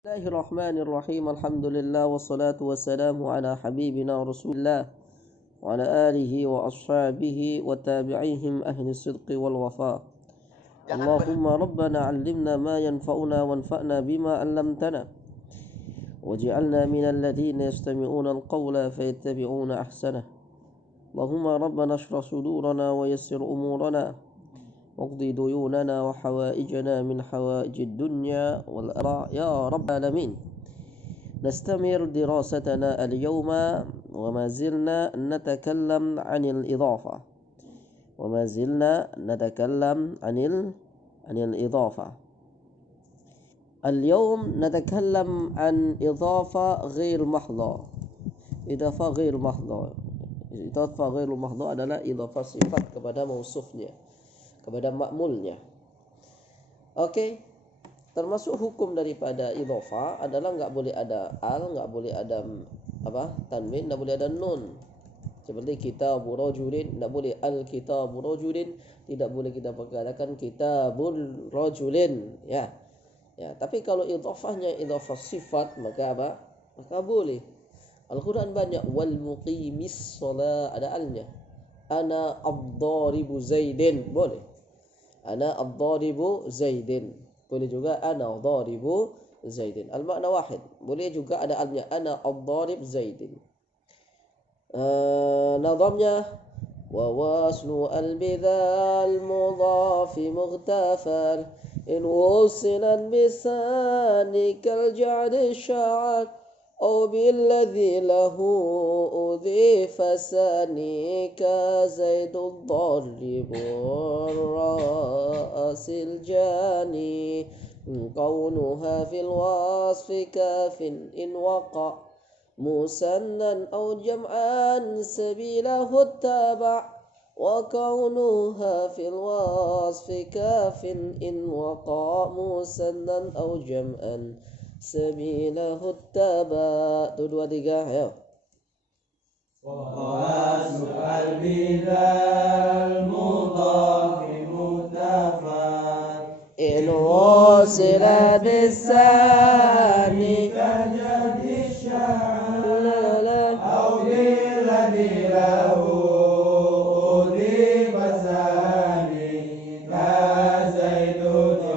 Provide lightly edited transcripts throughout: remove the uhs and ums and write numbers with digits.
Bismillahirrahmanirrahim. Alhamdulillah wassalatu wassalamu ala habibina Rasulillah wa ala alihi wa ashabihi wa tabi'ihim ahli sidqi wal wafa. Allahumma rabbana 'allimna ma yanfa'una wanfa'na bima 'allamtana waj'alna minal ladzina yastami'una al-qawla fayattabi'una ahsanah. Allahumma rabbana shrah sudurana wa yassir umurana واقضي ديوننا وحوائجنا من حوائج الدنيا والآخرة يا رب العالمين. نستمر دراستنا اليوم وما زلنا نتكلم عن الإضافة اليوم نتكلم عن إضافة غير محضة. إضافة غير محضة adalah إضافة sifat kepada mausufnya, kepada makmulnya. Oke. Termasuk hukum daripada idhofah adalah enggak boleh ada al, enggak boleh ada tanwin, enggak boleh ada nun. Seperti kitabu rajulin, enggak boleh al kitabu rajulin, tidak boleh kita perkatakan kitabul rajulin, ya. Ya, tapi kalau idhofahnya idhofah sifat maka maka boleh. Al-Qur'an banyak wal muqimis shalah, ada alnya. Ana ad-daribu Zaidin, boleh. Ana ad-daribu Zaidin. Boleh juga ana ad-daribu Zaidin. Al-makna wahid. Boleh juga ada alnya ana ad-darib Zaidin. Nazamnya wa waslu al-bidhal mudhafi mughtafar in wusilan bisani kal ja'd ash-sha'ar أو بالذي له أضيف ثاني كزيد الضارب الرأس الجاني كونها في الوصف كاف إن وقع مسنا أو جمعا سبيله التابع وكونها في الوصف كاف إن وقع مسنا أو جمعا Sabilahu taba. Itu 2 3 ayo. Wa su'al bidal mudhafi muktafar in wasila bisani kajadi sya'al au billadhi lahu udhifa thani ka zaidun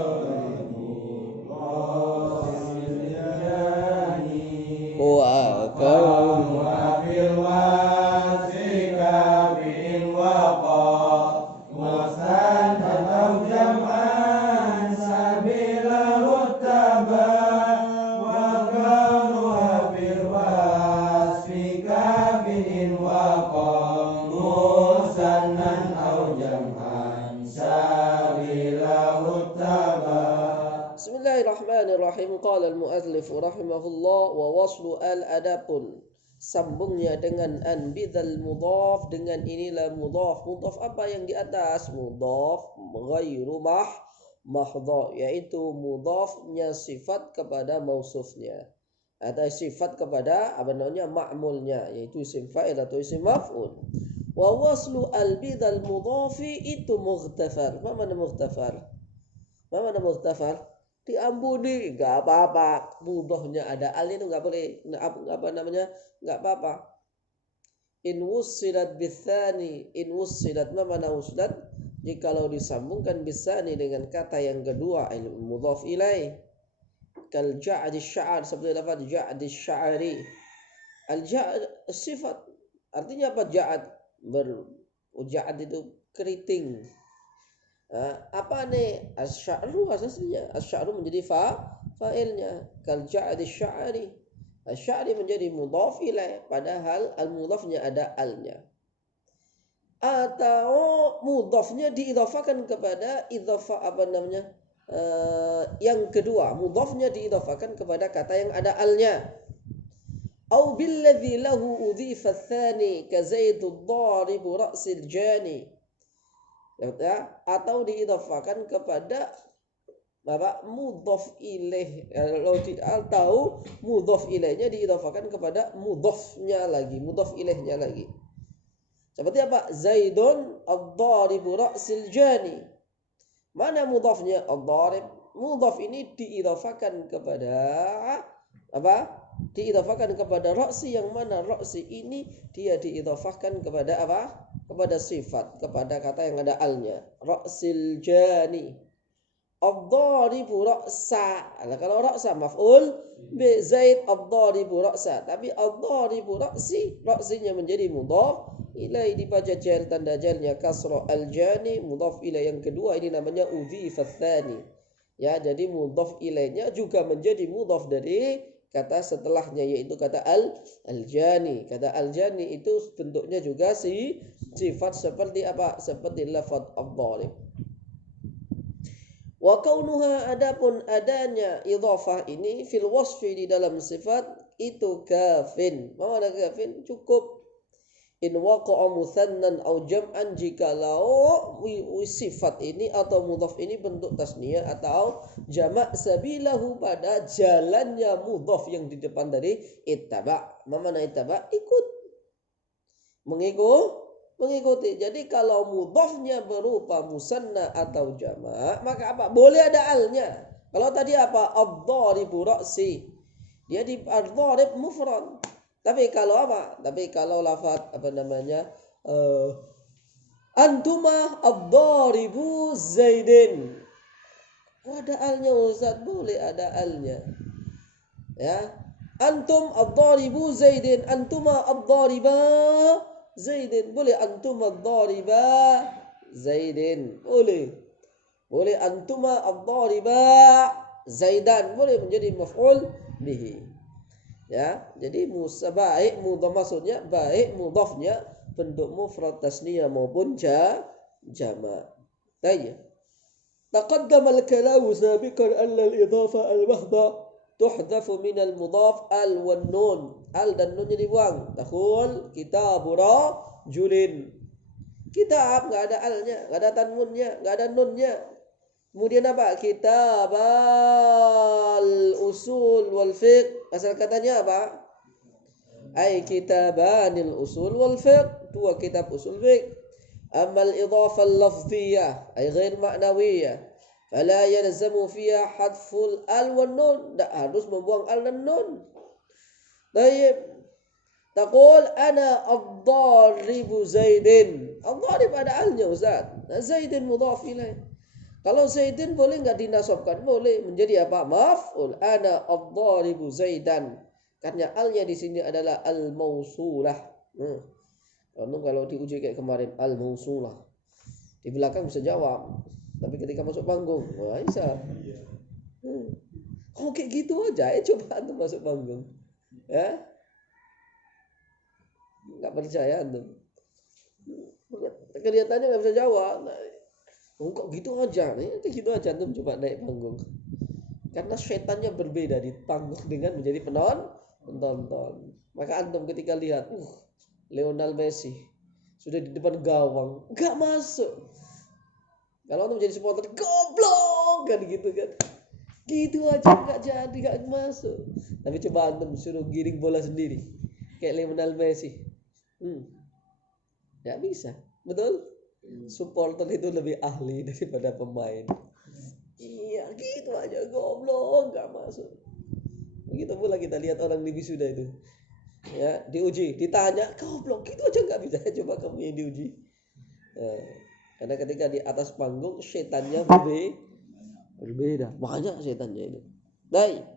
Bismillahirrahmanirrahim. Qala al-mu'allif rahimahullah wa waslu al-adapun, sambungnya dengan an bidzal mudhaf, dengan inilah mudhaf. Mudhaf apa yang di atas? Mudhaf ghairu mahdha, yaitu mudhafnya sifat kepada mausufnya atau sifat kepada ma'mulnya, yaitu isim fa'il atau isim maf'ul. Wa waslu al bidzal mudhafi itu mughtafar. Apa makna mughtafar? Apa makna mughtafar? Diampuni, enggak apa-apa. Mudhafnya ada al itu enggak boleh, enggak apa-apa. In wusilat bitsani, in wusilat mana wusilat? Jikalau disambungkan bisani dengan kata yang kedua, mudhaf ilaih. Kal ja'd asy-sya'ar, seperti lafaz ja'd asy-sya'ari. Al-ja'd sifat. Artinya apa ja'd? Ja'd itu keriting. Apa nih asy-sya'ru? Asasnya asy-sya'ru menjadi fa'ilnya. Kal ja'd asy-sya'ari. Asy-sya'ri menjadi mudhaf ilaih, padahal al-mudhafnya ada alnya. Atau mudhafnya diidhafakan kepada idhafah yang kedua, mudhafnya diidhafakan kepada kata yang ada alnya. Au billadzi lahu udhifa tsani ka zaidud daribu ra'sil jani. Ya, atau diidhafakan kepada mudhaf ilaih. Kalau tidak tahu mudhaf ilaihnya diidhafakan kepada mudhafnya lagi, mudhaf ilaihnya lagi. Seperti apa? Zaidun ad-daribu ra'sil jani. Mana mudhafnya? Ad-darib. mudhaf ini diidhafakan kepada apa? Diidhafakan kepada ra'si, yang mana ra'si ini dia diidhafakan kepada apa? Kepada sifat, kepada kata yang ada alnya. Ra'sil jani. Ad-dharibu ra'sa. Nah, kalau ra'sa maf'ul bi Zaid ad-dharibu ra'sa. Tapi ad-dharibu ra'si, ra'sinya menjadi mudhaf ilai dibaca jar, tanda jarnya kasra. Al-jani mudhaf ilai yang kedua ini namanya udhifa tsani. Ya, jadi mudhaf ilainya juga menjadi mudhaf dari kata setelahnya, yaitu kata al-jani. Kata al-jani itu bentuknya juga sifat seperti apa? Seperti lafaz ad-dharib. Wa kaunuha, adapun adanya idhafah ini fil wasfi di dalam sifat itu kafin. Mana kafin? Cukup. In waqa'a muthannan au jam'an, jikalau sifat ini atau mudhaf ini bentuk tasniyah atau jamak sabilahu, pada jalannya mudhaf yang di depan dari ittaba. Mana ittaba? Ikut. Mengikuti. Jadi kalau mudhafnya berupa musanna atau jamak, maka apa? Boleh ada alnya. Kalau tadi apa? Ad-dharibu ra'si. Dia di ad-dharib mufrad. Tapi kalau apa? Tapi kalau lafaz apa namanya? Antuma ad-dharibu Zaidin. Oh, ada alnya Ustaz, boleh ada alnya. Ya. Antum ad-dharibu Zaidin, antuma ad-dhariba Zaidin. Boleh antuma ad-dhariba Zaidin. Boleh. Boleh antuma ad-dhariba Zaidan. Boleh menjadi maf'ul bihi. Ya, jadi baik mudhaf, maksudnya baik mudhafnya bentuk mufrad tasniyah maupun jamak. Baik. Taqaddama al-kalamu sabiqan anna al-idhafa al-mahdha tuhdhafu min al-mudhaf al wan nun. Al dan nunnya dibuang. Tahul kitabu rajulin. Kitab enggak ada alnya, enggak ada tanwunnya, enggak ada nunnya. Kemudian apa? Kitabal usul wal fiqh. Asal katanya apa? Ay kitabanil usul wal fiqh. Dua kitab usul fiqh. Amal idhafah lafziyah ay ghair ma'nawiyah, fala yalzamu fiha hadful al wan nun. Tak harus membuang al dan nun. Baik. Taqul ana ad-dharibu Zaidin. Ad-dharib ada alnya Ustaz. Zaidin mudhaf ilaih. Kalau Zaidin boleh enggak dinasabkan? Boleh, menjadi apa? Maf'ul. Ana ad-dharibu Zaidan. Karena alnya di sini adalah al-mausulah. Kalau diuji kayak kemarin al-mausulah. Di belakang bisa jawab. Tapi ketika masuk panggung, wah bisa. Oh kayak gitu aja, coba antum masuk panggung. Ya. Enggak percaya antum. Kelihatannya enggak bisa jawab. Kok gitu aja nih, gitu aja antum coba naik panggung. Karena setannya berbeda di panggung dengan menjadi penonton. Maka antum ketika lihat, Lionel Messi sudah di depan gawang, enggak masuk. Kalau antum jadi supporter, goblok kan gitu kan. Gitu aja enggak jadi, enggak masuk. Tapi coba antum suruh giring bola sendiri kayak Lionel Messi. Enggak bisa. Betul? Supporter itu lebih ahli daripada pemain. Iya, gitu aja goblok, enggak masuk. Begitu pula kita lihat orang di wisuda itu. Ya, diuji, ditanya, goblok, gitu aja enggak bisa. Coba kamu yang diuji. Karena ketika di atas panggung setannya berbeda. Banyak setannya itu. Baik.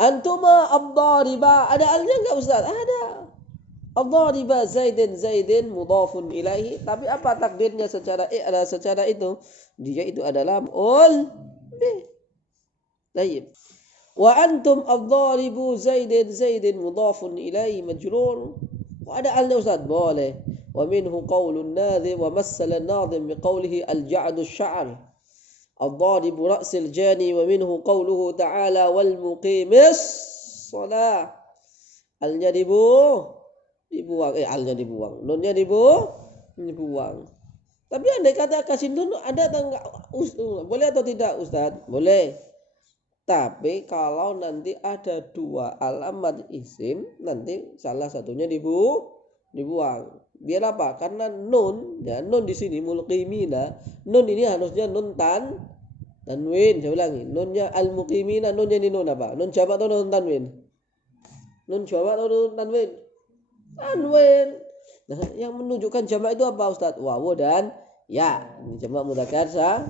Antuma ad-dhariba, ada alnya enggak Ustaz? Ada. Ad-dhariba Zaidin mudhafun ilaihi. Tapi apa takdirnya secara itu? Dia itu adalah maf'ul bih. Baik. Wa antum ad-dharibu Zaidin mudhafun ilaihi majrur. Wa ada alnya Ustaz? Boleh. Wa minhu qaulun nadhim wa massala an-nadhim biqaulihi al-ja'du asy-sya'r. Ad-dharibu ra'sil jani wa minhu qauluhu ta'ala wal muqimis shalah. Alnya dibuang, alnya dibuang, nunnya dibuang. Tapi andai kata kasih nun ada atau enggak? Boleh atau tidak Ustaz? Boleh. Tapi kalau nanti ada dua alamat isim, nanti salah satunya dibuang. Biar apa? Karena nun, ya nun di sini mulqimina, nun ini harusnya nun Tanwin, saya ulangi. Nunnya al-muqimina, nunnya ini nun apa? Nun jamak atau nun tanwin? Nun jamak atau nun tanwin? Tanwin. Nah, yang menunjukkan jamak itu apa Ustaz? Wawu dan ya. Ini jamak mudzakkar sah.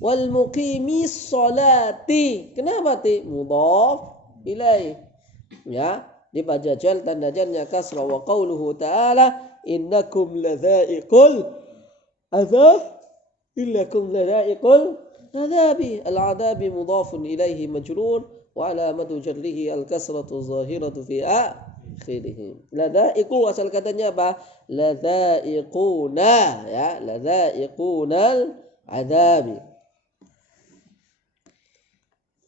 Wal muqimis sholati. Kenapa ti? Mudhaf ilaih. Ya, dibaca jal tanda jarnya kasra wa qauluhu ta'ala innakum ladza'iqul adzab innakum ladza'iqul adabi. Al-adabi mudhafun ilaihi majrur wa alamatu jarrihi al-kasratu zahiratu fi akhirih. Ladza'iqu asal katanya apa? Ladza'iquna, ya, ladza'iqunal adabi.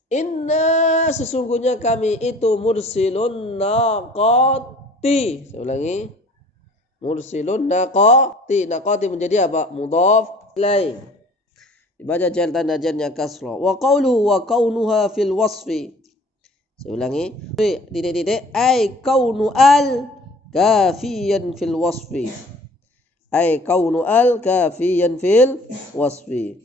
Inna sesungguhnya kami itu mursilun naqati. Saya ulangi. Mursilun naqati. Naqati menjadi apa? Mudhaf ilaih. Dibaca jar tanda jarnya kasra. Wa qawluhu wa kaunuha fil wasfi. Saya ulangi. Titik-titik. Ay kaunu al kafiyan fil wasfi. Ay kaunu al kafiyan fil wasfi.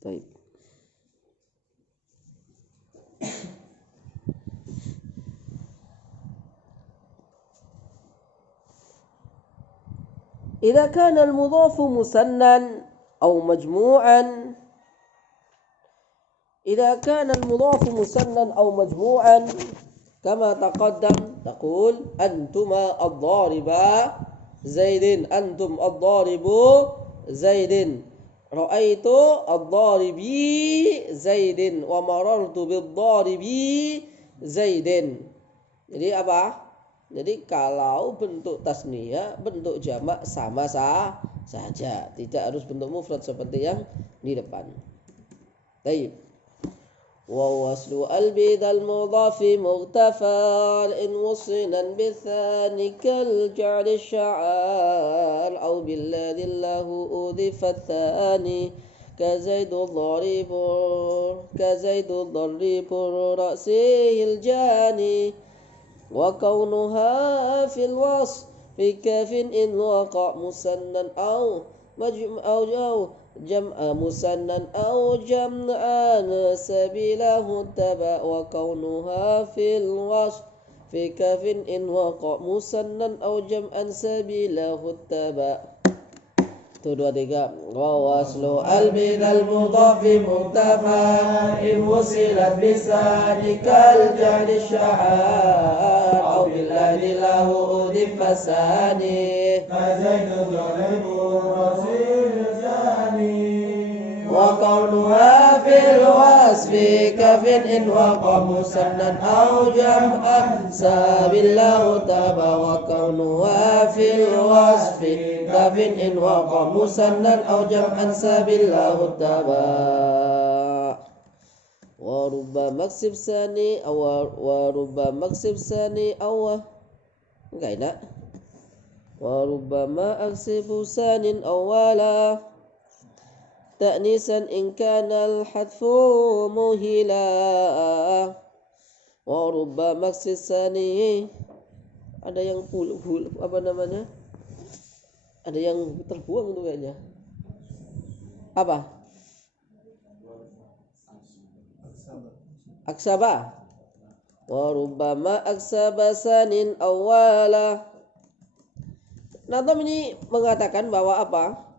Baik. إذا كان المضاف مثنى أو مجموعا إذا كان المضاف مثنى أو مجموعا كما تقدم تقول أنتما الضاربا زيد أنتم الضارب زيد رأيت الضاربي زيد ومررت بالضاربي زيد. Jadi apa? Jadi kalau bentuk tasniyah, bentuk jamak sama saja, tidak harus bentuk mufrad seperti yang di depan. Baik. Wa waslu al-bid al-mudhafi mughtafa in wusinan bithani kal ja'li sya'ar aw billadhi lahu udhifa thani ka zaidul dharibu ra'sihil jani wa kaunuha fil wasf fi kafin in waqa musannan aw jam'a musannan aw jam'an sabilahu taba wa kaunuha fil wasf fi kafin in waqa musannan aw jam'an sabilahu taba. 1, 2, 3. Wa waslu al-bid al-mudhafi muktafa in wusilat bisani kal ja'li sya'ar aw billadhi lahu udhif fasani ka zaidul dharibu rasil jani wa kaunuha fil wasfi kafin in waqa musannan aw jam'an sabillahu taba wa kaunuha fil wasfi kafin in waqa musannan aw jam'an sabillahu taba wa rubba maksib sani aw enggak enak wa rubbama aksibu sanin awwala ta'nisan in kana al-hadfu muhila wa rubba maksib sani ada yang apa namanya? Ada yang terbuang itu kayaknya. Apa? Aksaba. Wa rubbama aksaba sanin awwala. Nazam ini mengatakan bahwa apa?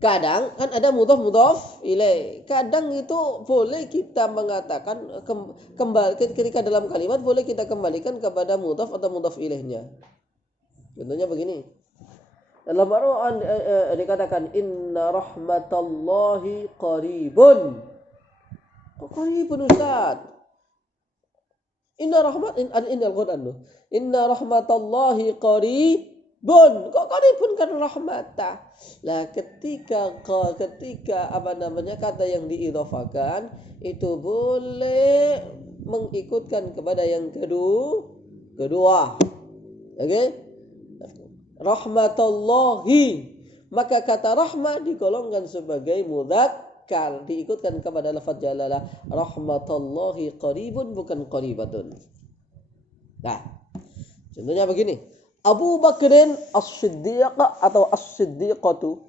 Kadang kan ada mudhaf ilaih. Kadang itu boleh kita mengatakan kembali ketika dalam kalimat boleh kita kembalikan kepada mudhaf atau mudhaf ilaihnya. Contohnya begini. Dalam Al-Quran dikatakan inna rahmatallahi qaribun. Kok qaribun Ustaz? Inna Al-Quran loh. Inna rahmatallahi qaribun. Kok qaribun kan rahmatah? Lah ketika apa namanya kata yang diidhafakan itu boleh mengikutkan kepada yang kedua. Oke? Rahmatallahi maka kata rahmah digolongkan sebagai mudzakkar, diikutkan kepada lafaz jalalah. Rahmatullahi qaribun bukan qaribatun. Nah, contohnya begini. Abu Bakrin as-Siddiq atau as-Siddiqatu.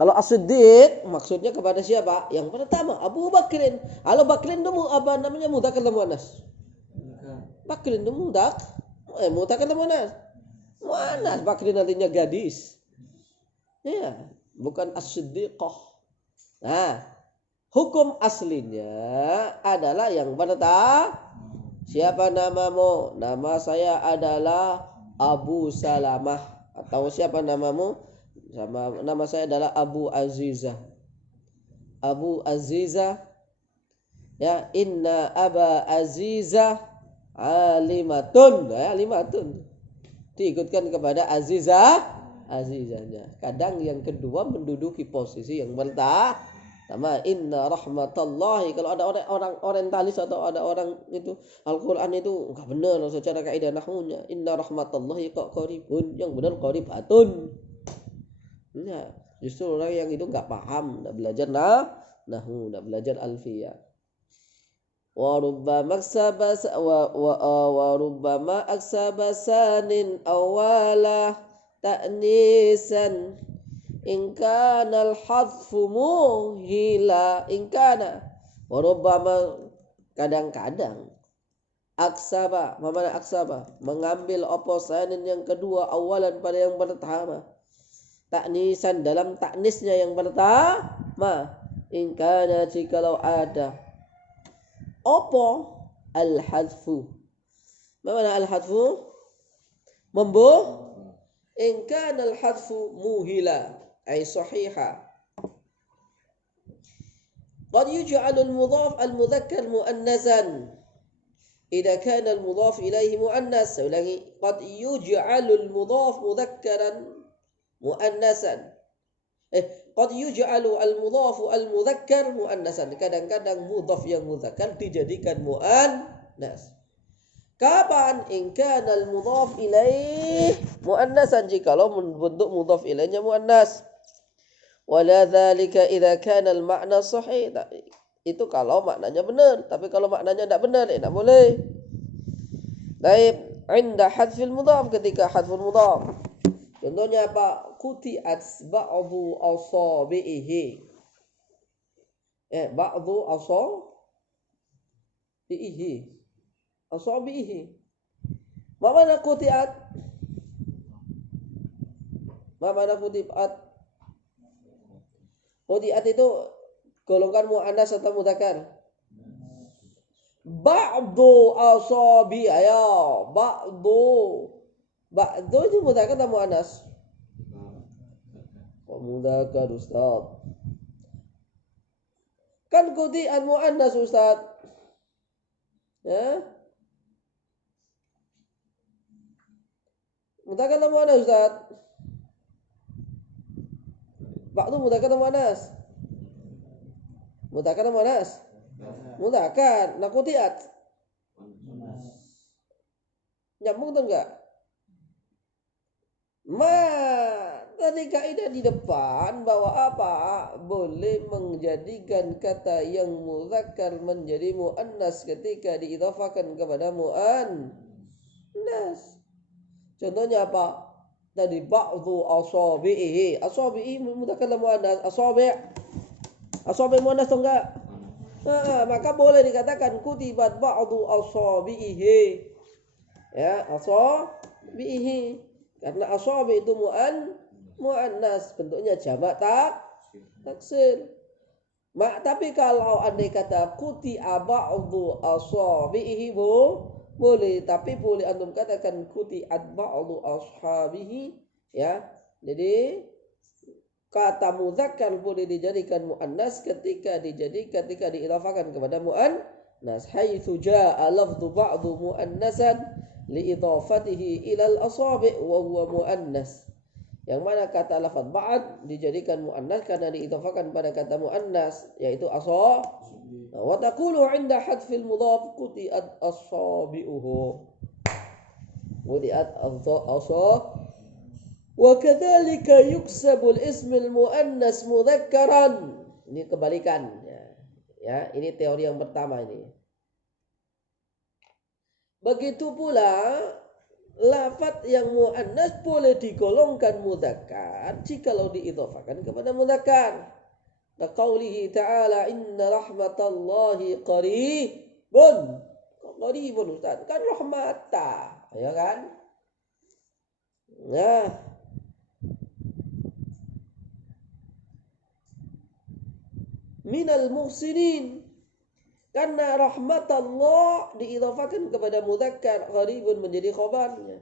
Kalau as-Siddiq maksudnya kepada siapa? Yang pertama, Abu Bakrin. Kalau Bakrin itu apa namanya, mudzakkar atau muannas? Bakrin itu mudzakkar atau muannas? Muannas. Bakrin artinya gadis. Ya, bukan as-Siddiqah. Nah, hukum aslinya adalah yang pertama, siapa namamu? Nama saya adalah Abu Salamah. Atau siapa namamu? Nama saya adalah Abu Azizah. Abu Azizah. Ya, inna Aba Azizah alimatun. Ya, alimatun. Diikutkan kepada Azizahnya. Kadang yang kedua menduduki posisi yang pertama. Inna rahmatallahi. Kalau ada orang orientalis atau ada orang itu Al-Quran itu enggak benar secara kaidah nahwunya. Inna rahmatallahi qaribun. Yang benar qaribatun. Ya, justru orang yang itu enggak paham, enggak belajar nahwu, enggak belajar alfiyah. Wa rubbama aksaba sanin awala ta'nisan in kana al-hadfu muhila in kana. Wa rubbama, kadang-kadang aksaba, mana aksaba, mengambil sanin yang kedua awalan pada yang pertama. Ta'nisan, dalam ta'nisnya yang pertama. In kana, jikalau ada al-hadfu. Mana al-hadfu? In kana al-hadfu muhila ay sahiha. Qad yuj'alu al-mudhaf al-mudhakkar muannasan idza kana al-mudhaf ilayhi muannas. Ulangi, qad yuj'alu al-mudhaf mudhakkaran muannasan. Qad yuj'alu al-mudhaf al-mudhakkar muannasan. Kadang-kadang mudhaf yang mudzakkar dijadikan muannas. Kapan? In kana al-mudhaf ilaih muannasan, jikalau bentuk mudhaf ilaihnya muannas. Wala dzalika idza kana al-ma'na sahih. Itu kalau maknanya benar, tapi kalau maknanya tidak benar, tidak boleh. Baik, inda hadfil mudhaf, ketika hadful mudhaf. Contohnya apa? Quti'at ba'dhu asabihi. Ba'dhu asabihi. Asabihi. Ma mana quti'at? Ma mana quti'at? Quti'at itu golongan muannas atau mudzakkar? Ba'dhu asabi. Ayo, ba'dhu itu mudzakkar atau muannas? Mudzakkar, Ustaz. Kan quti'at muannas, Ustaz. Ya? Mudzakkar atau muannas, Ustaz? Ba'dhu mudzakkar atau muannas? Mudzakkar atau muannas? Mudzakkar. Nah, quti'at nyambung atau enggak? Tadi kaidah di depan bahwa apa? Boleh menjadikan kata yang mudzakkar menjadi muannas ketika diidhafakan kepada muannas. Contohnya apa? Tadi ba'dhu asabihi. Asabihi mudzakkar atau muannas? Asabi muannas atau enggak? Maka boleh dikatakan kutibat ba'dhu asabihi. Ya, asabihi. Karena asabi itu muannas, bentuknya jamak taksir. Tapi kalau andai kata quti'a ba'dhu asabihi boleh, tapi boleh antum katakan quti'at ba'dhu ashabihi, ya. Jadi kata mudzakkar boleh dijadikan muannas ketika diidhafakan kepada muannas. Haitsu jaa'a lafdhu ba'dhu muannasan liidhafatihi ilal asabi' wa huwa muannas. Yang mana kata lafaz ba'd dijadikan muannas karena diidhafakan pada kata muannas, yaitu asabi'. Wa taqulu 'inda hadfil mudhaf quti'at asabi'uhu. Quti'at Wa kadzalika yuksabul ismul muannas mudzakkaran. Ini kebalikan ya. Ini teori yang pertama ini. Begitu pula lafaz yang muannas boleh digolongkan mudzakkar jikalau diidhafakan kepada mudzakkar. Kaqaulihi ta'ala inna rahmatallahi qaribun. Qaribun Ustaz, kan rahmata, ya kan? Nah, minal muhsinin. Karena rahmat Allah diidhafakan kepada mudzakkar, qaribun menjadi khabarnya.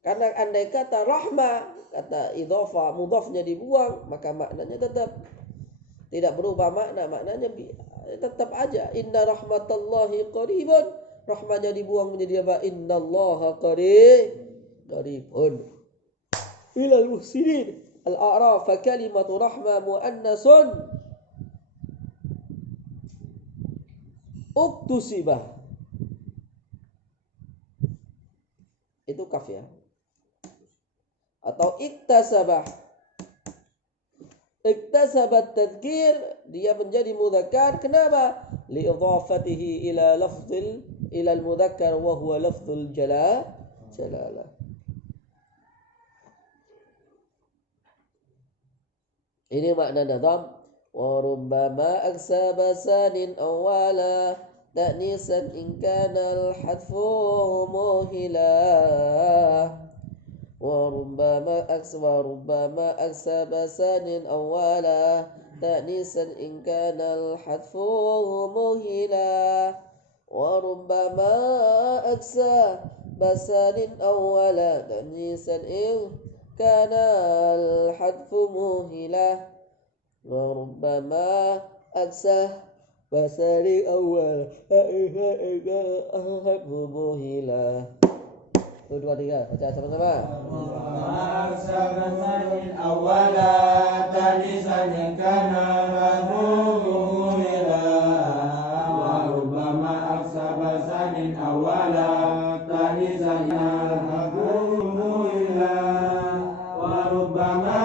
Karena andai kata rahmah, kata idhafa, mudhafnya dibuang, maka maknanya tetap tidak berubah makna, maknanya tetap aja. Inna rahmatallahi qaribun, rahmanya dibuang menjadi apa? Innallaha qaribun. Ilal muhsinin. Al-A'raf, fa kalimatu rahmah muannasun uktusibah. Itu kaf ya. Atau iktasabah. Iktasabat tadhkir, dia menjadi mudzakkar. Kenapa? Liidhafatihi ila lafdhil ila al-mudzakkar wa huwa lafdhul jalalah. Ini makna nadam. وربما أكسب سان أولا تأنيسا إن كان الحذف مهلا وربما أكسب سان أولا تأنيسا إن كان الحذف مهلا وربما أكسب سان أولا تأنيسا إن كان الحذف مهلا وربما أكسه بصري أول مهلا. 1, 2, 3 baca sama-sama. Aksabasanin awala tanisan kana muhila wa rubbama aksabasanin awala tanisan muhila wa rubbama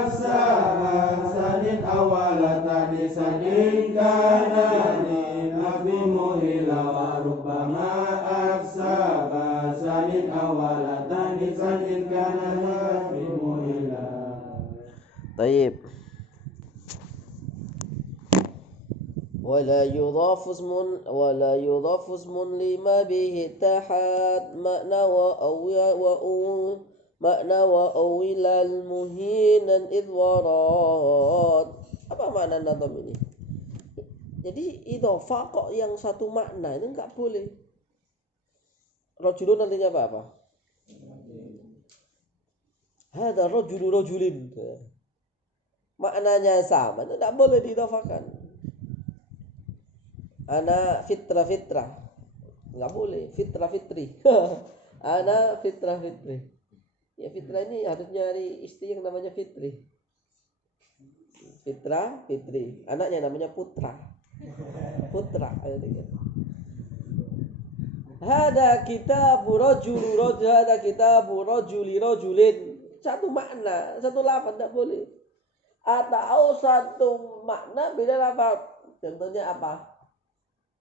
aksabasanin awala tanisan kana muhila wa rubbama aksabasanin awala tanisan kana muhila. Baik. ولا يضاف اسم لما به اتحاد معنى وأول المهينا إذ وراد. Apa makna nadam ini? Jadi idhofah kok yang satu makna itu enggak boleh. Rajulun artinya apa? Hada rajulu rajulin. Maknanya sama, itu enggak boleh diidhafakan. Ana fitrah nggak boleh, fitrah fitri. Ana fitrah fitri. Ya fitrah ini harus nyari istri yang namanya fitri. Fitrah fitri, anaknya namanya putra. Ayat 3. Hada kitabu rajuli rajulin. Satu makna, satu lafaz enggak boleh. Atau satu makna beda lafaz. Contohnya apa?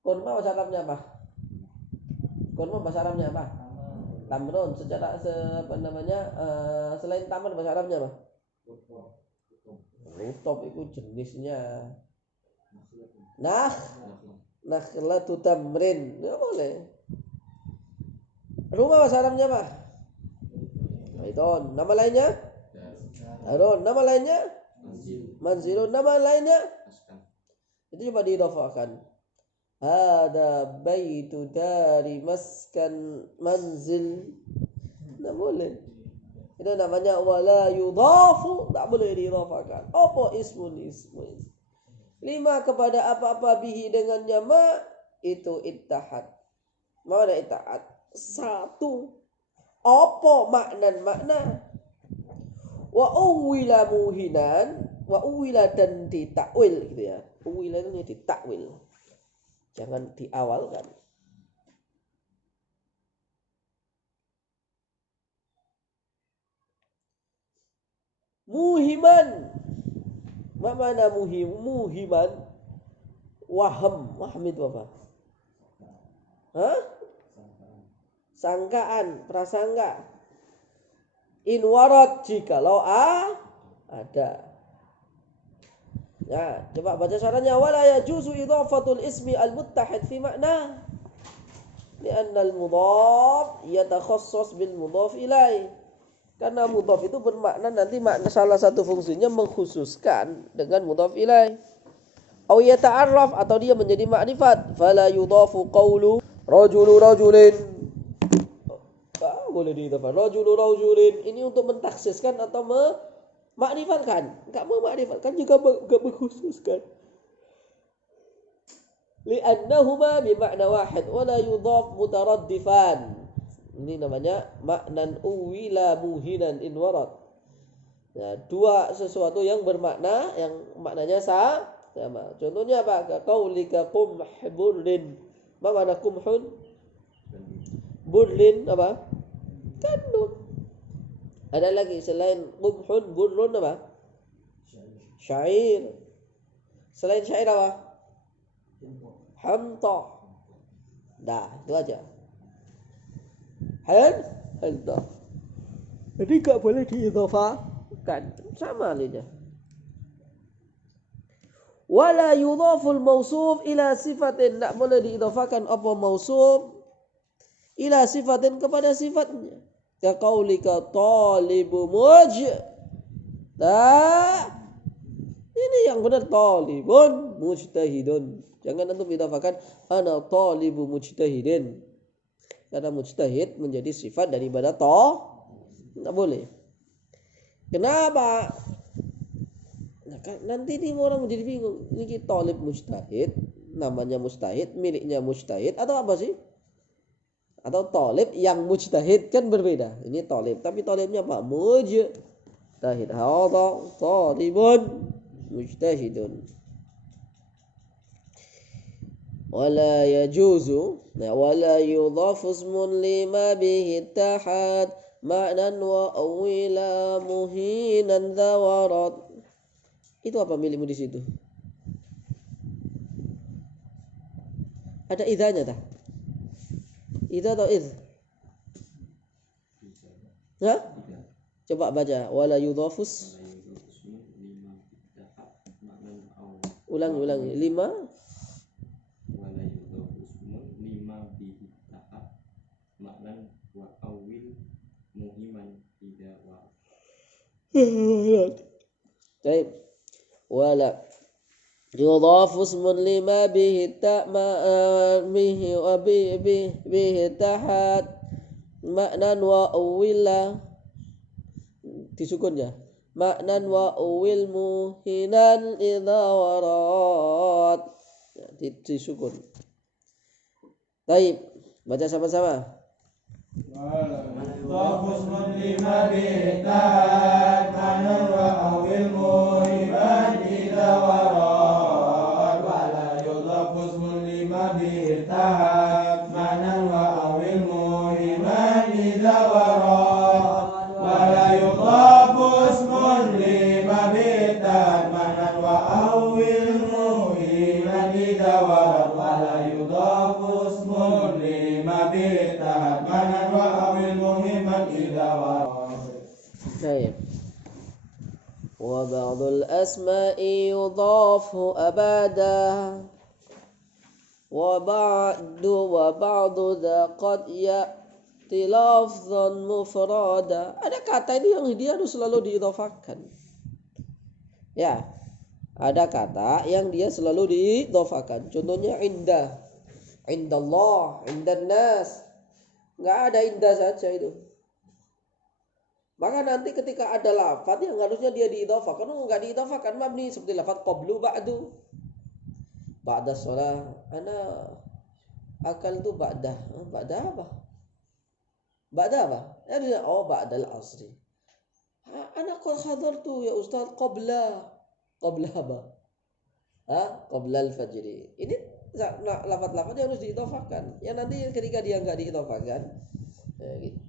Kurma bahasa Arabnya apa? Tamrun. Secara selain tamar bahasa Arabnya apa? Rutop itu jenisnya. Nakhlatu tamrin. Enggak boleh. Rumah bahasa Arabnya apa? Baitun. Nama lainnya? Darun. Nama lainnya? Manzilun. Nama lainnya? Itu cuma diidhafakan. Ada baitu dari maskan manzil. Tidak boleh. Itu namanya wala yudhafu. Tak boleh diidhafakan. Apa ismun. Lima kepada apa-apa bihi dengannya ma itu ittahad. Mana ittahad? Satu. Apa makna? Wa uwila muhinan. Wa uwila dan ditakwil gitu ya. Uwila itu ditakwil. Jangan diawalkan. Muhiman. Ma mana muhiman? Waham itu apa? Hah? Sangkaan, prasangka. In warad jikalau ada. Ya, coba baca syaratnya. Wala yajuzu idhafatul ismi al-muttahid fi makna. Lianna al-mudhaf yatakhassas bil mudhaf ilaih. Karena mudhaf itu bermakna nanti makna salah satu fungsinya mengkhususkan dengan mudhaf ilaih. Aw yata'arraf atau dia menjadi ma'rifat. Fala yudhafu qawlu rajulin. Boleh diidhafah rajulin. Ini untuk mentaksiskan atau makrifatkan. Enggak memakrifatkan juga enggak mengkhususkan. Li'annahuma bimakna wahid wa la yudhaf mutaraddifan. Ini namanya maknan uwila muhinan in warad. Ya, dua sesuatu yang bermakna yang maknanya sama. Contohnya apa? Qaulika qumhburrin. Apa makna qumhun? Burrin apa? Gandum. Ada lagi selain qumhun, burrun apa? Syair. Selain syair apa? Hamta. Dah, itu aja. Hamta. Jadi enggak boleh diidhafahkan. Sama aja. Wala yudhaful mausuf ila sifatin. Tak boleh diidhafahkan apa mausuf ila sifatin kepada sifatnya. Ka qaulika talibu ini yang benar talibun mujtahidun. Jangan antum idhafahkan ana talibu mujtahidin. Karena mujtahid menjadi sifat daripada enggak boleh. Kenapa? Nanti ini orang menjadi bingung. Ini talib mujtahid, namanya mujtahid, miliknya mujtahid atau apa sih? Atau talib yang mujtahid kan berbeda. Ini talib, tapi talibnya apa? Mujtahid. Hadza talibun mujtahidun. Wala yajuzu wala yudhafu ismun lima bihi ittahad ma'nan wa awila muhinan dhawarat. Itu apa milikmu di situ? Ada idhanya tak? Idha atau idh? Hah? Coba baca. Wala yudhafus. Ulangi. Lima. Wala yudhafus lima bihi tahap maknan wa awil muhiman idha wa. Baik. Wala yudhafu ismun lima bihi bihi wa bihi tahat maknan wa awila disukunnya maknan wa awil muhinan idza warat disukun. Baik, baca sama-sama. Yudhafu ismun lima bihi tahat maknan wa awil muhiman idza warat. Wala yudhafu ismun lima bihi tahat maknan wa awil muhiman idza warat. Wala yudhafu ismun lima bihi tahat maknan wa awil muhiman idza warat. Wala yudhafu ismun lima bihi tahat maknan wa awil muhiman idza warat. Baik. وبعض الأسماء يضاف أبدا وبعض ذا قد يأتي لفظا مفردا. Ada kata ini yang dia harus selalu diidhafahkan. Ya, ada kata yang dia selalu diidhafahkan. Contohnya indah, indallah, indannas. Enggak ada indah saja itu. Maka nanti ketika ada lafaz yang harusnya dia diidhafahkan, enggak diidhafahkan mabni seperti lafaz qablu ba'du. Ba'da shalah ana akal tu ba'da. Ba'da apa? Ba'da apa? Oh ba'dal asri. Ana qad hadartu ya ustaz qabla. Qabla apa? Qabla al-fajri. Ini lafaz-lafaz yang harus diidhafahkan. Yang nanti ketika dia enggak diidhafahkan,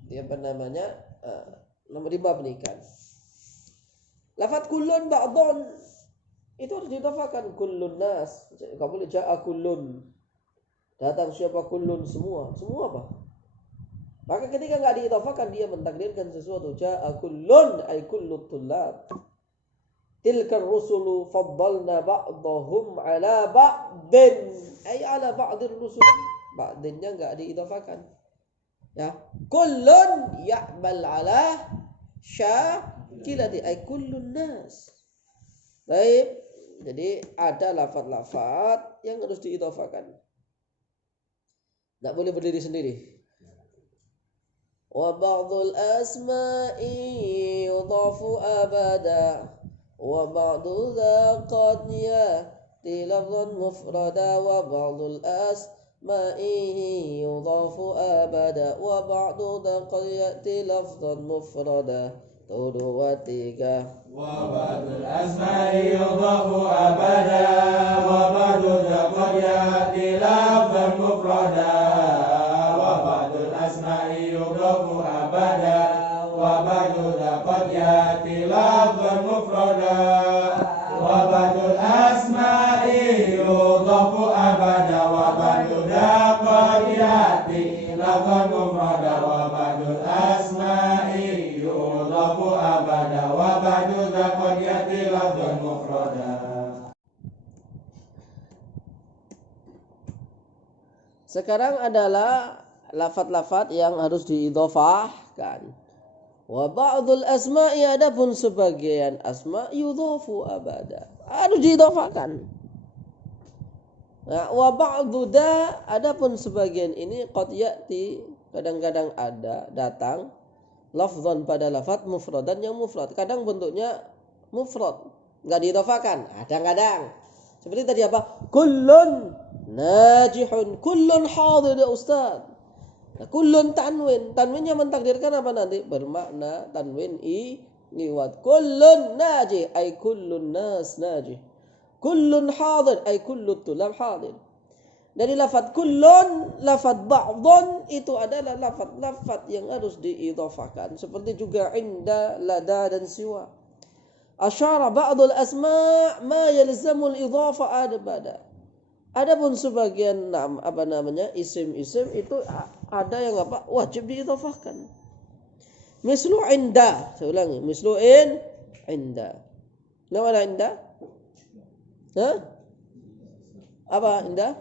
dia apa namanya? Nomor dimabnikan. Lafaz kullun ba'dun itu harus diidhafakan. Kullun nas. Enggak boleh ja'a kullun. Datang siapa kullun, semua. Semua apa? Maka ketika enggak diidhafakan, dia mentakdirkan sesuatu. Ja'a kullun ay kullut tullab. Tilkar rusulu faddalna ba'dahum ala ba'din. Ay ala ba'dir rusul. Ba'dinnya enggak diidhafakan. Ya. Kullun ya'mal ala syakilati ay kullun nas. Baik. Jadi ada lafaz-lafaz yang harus diidhafakan. Enggak boleh berdiri sendiri. Wa ba'dul asma'i yudhafu abada. وبعض ذا قد يأتي لفظا مفردا وبعض الأسماء يضاف أبدا وبعض ذا قد يأتي لفظا مفردا تودواتك وبعض الأسماء يضاف أبدا وبعض ذا قد يأتي لفظا مفردا وبعض الأسماء يضاف أبدا وبعض ذا قد يأتي لفظا مفردا وبعض الأسماء يضاف أبدا وبعض ذا قد يأتي لفظا مفردا وبعض الأسماء يضاف أبدا وبعض ذا قد يأتي لفظا مفردا. Sekarang adalah lafaz-lafaz yang harus diidhofahkan. Wa ba'dul asma'i, adapun sebagian asma yudhafu abada, harus diidhofahkan. Nah, wa ba'du da, adapun sebagian ini qad ya'ti, kadang-kadang ada datang lafzan pada lafaz mufradan yang mufrad. Kadang bentuknya mufrad, enggak diidhofahkan. Kadang-kadang seperti tadi apa? Kullun najihun, kullun hadir ya ustaz. Nah, kullun tanwin. Tanwinnya mentakdirkan apa nanti? Bermakna tanwin iwad. Kullun najih ay kullun nas najih. Kullun hadir ay kullut tulab hadir. Dari lafaz kullun, lafaz ba'dun itu adalah lafaz yang harus diidhafakan. Seperti juga inda, lada dan siwa. Asyara ba'dul asma' ma yalzamul idhafa adabada. Adapun sebagian isim-isim itu ada yang wajib diidhafahkan. Mislu inda, saya ulangi, mislu inda. Nama inda? Hah? Apa inda?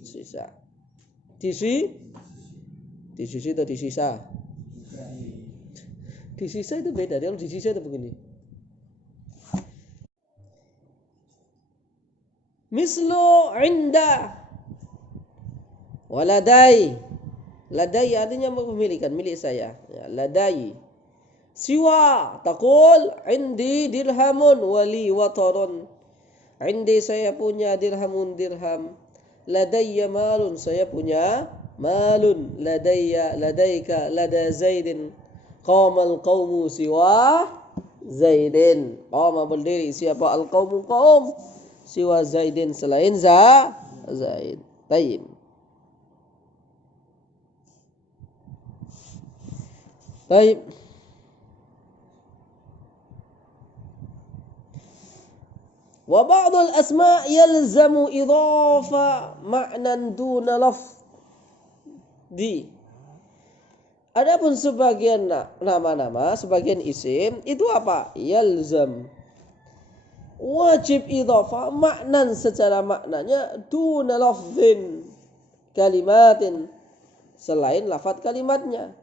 Sisa. Disi atau disisa? Disisa itu beda. Kalau disisa itu begini. Mislu inda waladai. Ladai artinya kepemilikan, milik saya. Ya, ladai. Siwa taqul indi dirhamun wali watarun. Indi, saya punya dirhamun dirham. Ladayya malun, saya punya malun. Ladayya, ladaika, lada zaidin. Qamal qawmu siwa zaidin. Qama berdiri siapa al-qawmu qawm siwa zaidin, selain zaid. Tayyib. Tayyib. Wa ba'dul asma' yalzamu idhafa ma'nan duna lafzi. Adapun sebagian nama-nama, sebagian isim itu apa? Yalzam, wajib idhafa maknan, secara maknanya duna lafzin, kalimatin, selain lafaz kalimatnya.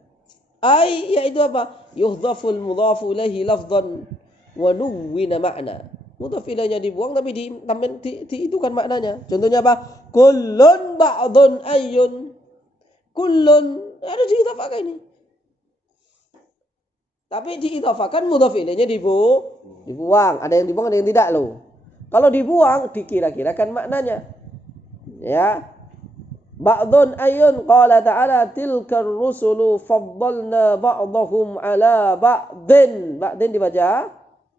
Ai, yaitu apa? Yuhdhaful mudhafu ilaihi lafzan wa nuwwina ma'na. Mudhaf ilaihnya dibuang tapi diitukan maknanya. Contohnya apa? Kullun ba'dun ayyun. Kullun ada diidhafakan ini. Tapi diidhafakan mudhaf ilaihnya dibuang. Ada yang dibuang, ada yang tidak loh. Kalau dibuang dikira-kirakan maknanya. Ya. Ba'dun ayyun, qala ta'ala tilkar rusulu faddalna ba'dahum ala ba'din. Ba'din dibaca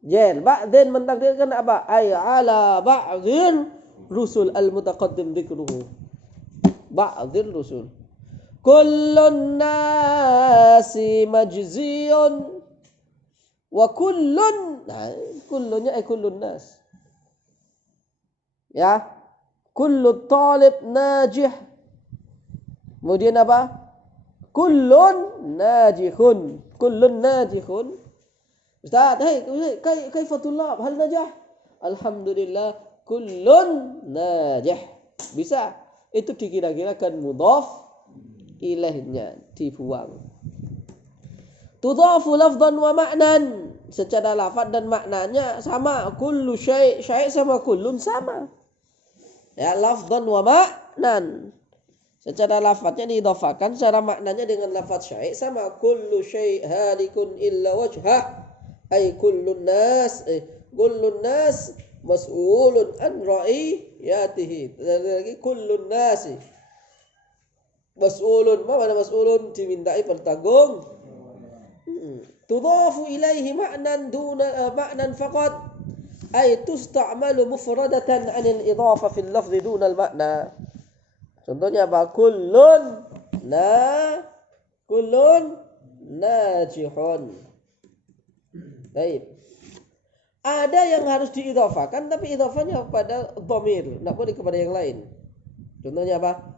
jen. Ba'din mentakdirkan apa? Ay ala ba'din rusul al-mutaqaddim dzikruhu. Ba'din rusul. Kullun nasi majziyun. Wa kullun, nah, kullunnya kullun nas. Ya, kullu talib najih. Kemudian apa? Kullun najihun. Kullun najihun. Ustaz, hey, kaifa tulab? Hal najah? Alhamdulillah, kullun najih. Bisa. Itu dikira-kirakan mudhaf ilaihnya, dibuang. Tudhafu lafdhan wa ma'nan. Secara lafaz dan maknanya sama. Kullu syai' sama kullun sama. Ya, lafdhan wa ma'nan. Secara lafaznya diidhafakan, secara maknanya dengan lafaz syai' sama. Kullu syai' halikun illa wajhah. Ay kullun nas mas'ulun an ra'iyatihi. Lagi kullun nas mas'ulun, mana mas'ulun dimintai bertanggung. Tudhafu ilaihi ma'nan duna ma'nan faqat ay tusta'malu mufradatan 'anil idhafa fil lafzi duna al ma'na. Contohnya apa? Kullun najihun. Baik. Ada yang harus diidhafakan tapi idhafanya pada dhamir, enggak boleh kepada yang lain. Contohnya apa?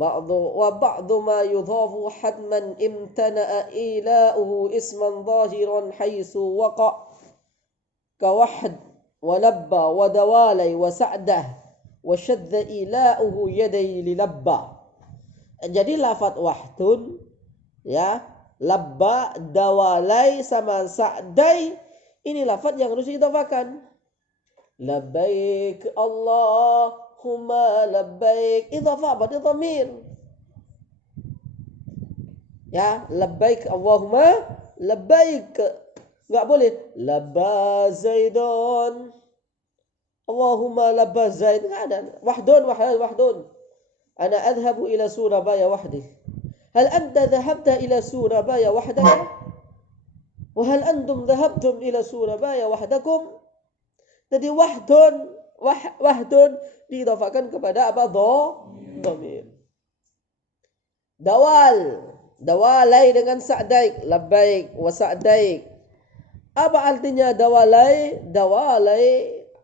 Ba'du ma yudhafu hadman imtana'a ila'uhu isman zahiran haitsu waqa' ka wahd wa labba wa dawalai wa sa'dah wa shadda ila'uhu yadai li labba. Jadi lafaz wahdun, ya, labba, dawalai sama sa'dai, ini lafaz yang harus diidhafakan. Labbaik Allahumma labbaik, idhafah pada dhamir. Ya, labbaik Allahumma labbaik. Enggak boleh labba Zaidun Allahumma labba Zaid, enggak ada. Wahdun. Ana adhhabu ila Surabaya wahdi. Hal anta dhahabta ila Surabaya wahdaka? Wa hal antum dhahabtum ila Surabaya wahdakum? Jadi wahdun diidhafakan kepada apa? Dhamir. Dawalai dengan sa'daik, labbaik wa sa'daik. Apa artinya dawalai?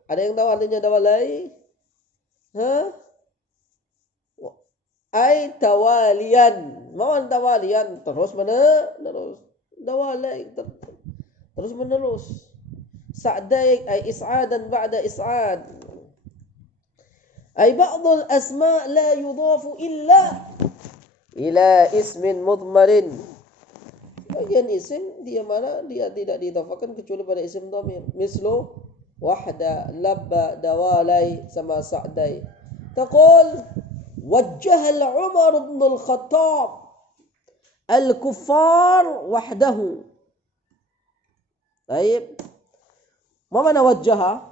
Ada yang tahu artinya dawalai? Ai tawalian. Mohon tawalian, terus menerus. Dawalai terus menerus. Sa'daik ay is'adan ba'da is'ad. Ay ba'dul asma' la yudhafu illa ila ismin mudmarin. Bagian isim dia tidak diidhafakan kecuali pada isim dhamir. Mislu wahda, labba, dawalai sama sa'dai. Taqul wajjaha Umar ibn al-Khattab al-kuffar wahdahu. Baik. Mana wajjaha?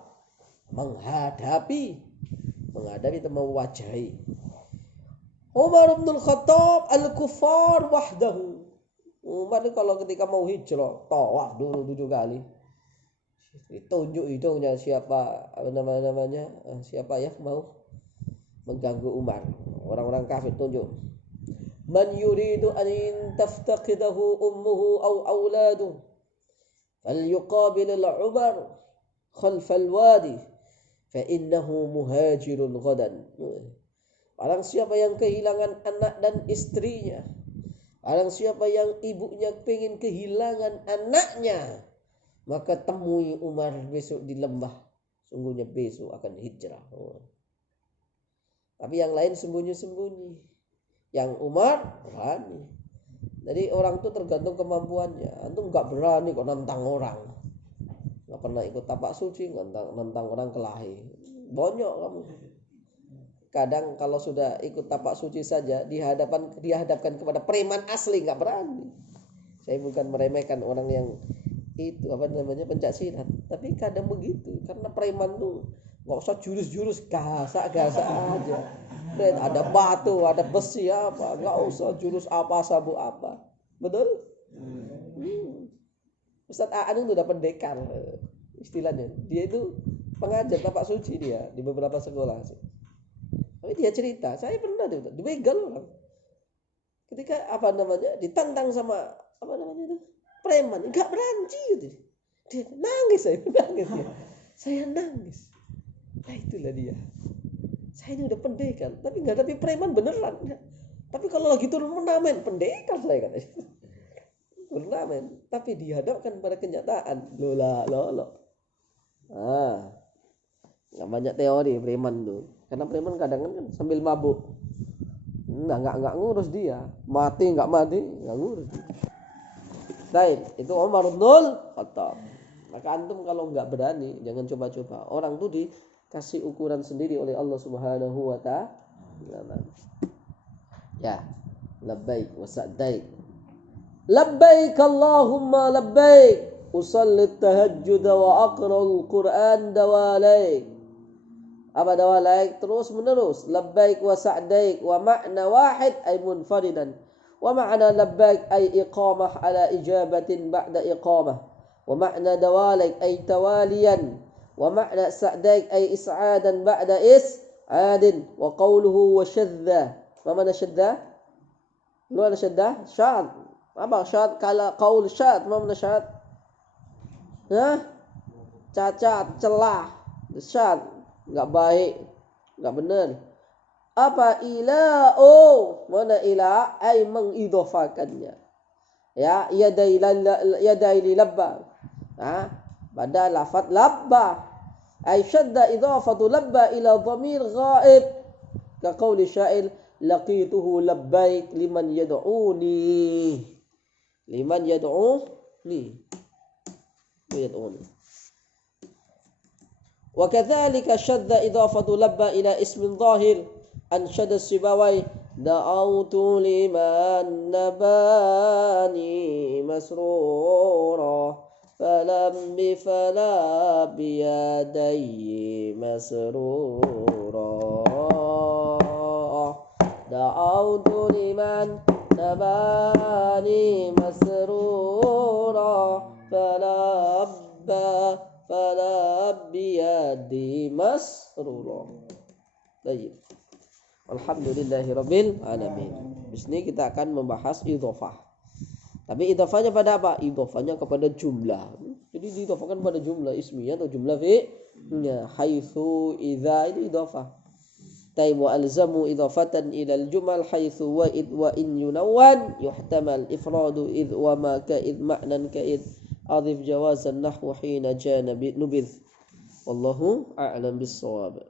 Menghadapi itu mewajahi. Umar bin Khattab al-kuffar wahdahu. Umar kalau ketika mau hijrah, tawaf dulu 7 kali. Ditunjuk hidungnya siapa namanya? Siapa ya mau mengganggu Umar? Orang-orang kafir tunjuk. Man yuridu an taftaqidahu ummuhu aw auladuhu falyuqabil al-Umar khalf al-wadi fa innahu muhajirun ghadan. Barang siapa yang kehilangan anak dan istrinya, barang siapa yang ibunya pengen kehilangan anaknya, maka temui Umar besok di lembah. Sungguhnya besok akan hijrah. Tapi yang lain sembunyi-sembunyi. Yang Umar berani. Jadi orang itu tergantung kemampuannya. Antum nggak berani kok nantang orang. Nggak pernah ikut tapak suci, nantang orang kelahi. Bonyok kamu. Kadang kalau sudah ikut tapak suci saja dihadapkan kepada preman asli nggak berani. Saya bukan meremehkan orang yang itu pencak silat, tapi kadang begitu karena preman tuh nggak usah jurus-jurus, gasak aja. Dan ada batu, ada besi apa, nggak usah jurus apa sabu apa, betul? Ustadz Aan itu udah pendekar istilahnya. Dia itu pengajar tapak suci dia di beberapa sekolah sih. Tapi dia cerita, saya pernah dibegal orang. Ketika ditantang sama itu preman, nggak berani gitu. Dia nangis, saya nangis ya. Saya nangis. Nah itulah dia. Saya ini udah pendekar, tapi nggak ada preman beneran. Tapi kalau lagi turun turnamen pendekar saya katanya. Turnamen, tapi dihadapkan pada kenyataan. Lola. Nggak banyak teori preman tuh. Karena preman kadang kan sambil mabuk. Nggak ngurus dia. Mati nggak ngurus. Baik, itu Umar bin Khattab. Maka antum kalau nggak berani, jangan coba-coba. Orang tuh dikasih ukuran sendiri oleh Allah Subhanahu wa ta'ala. Ya, labbaik wa sa'daik. Labbaik Allahumma labbaik. Usalli tahajjud wa aqra'ul Qur'an dawalaik. Apa dawalaik? Terus menerus. Labbaik wa sa'daik. Wa ma'na wahid ay munfaridan. Wa ma'na labbaik ay iqamah ala ijabatin ba'da iqamah. ومعنى دوالك أي تواليا ومعنى سعديك أي إسعادا بعد إسعاد وقوله وشذا ما معنى شذا؟ ما معنى شذا؟ شاذ apa syad kala qaul syad ma mana syad cacat celah syad enggak baik enggak benar apa ila mana ila ai mengidhafakannya ya yadai labba pada lafaz labba ay syadda idhafatu labba ila dhamir ghaib ka qauli syair laqituhu labbaik liman yad'uni wa kadzalika syadda idhafatu labba ila ismin zahir an syadda sibawai da'autu liman nabani masrura falam bifala biyadayhi masrura da'autu liman nabani masrura fala biyadi masrura. Baik. Alhamdulillahirabbil alamin. Di sini kita akan membahas idhofah. Tapi idhofahnya pada apa? Idhofahnya kepada jumlah. Jadi diidhofahkan pada jumlah ismiyah atau jumlah fi'liyah. Haitsu idza itu idhofah. Taimu alzamu idhafatan ila al-jumal haitsu wa id wa in yunawwan yuhtamal ifradu id wa ma ka id ma'nan ka id adhif jawazan nahwu hina jana nubidh. Wallahu a'lam bis-shawab.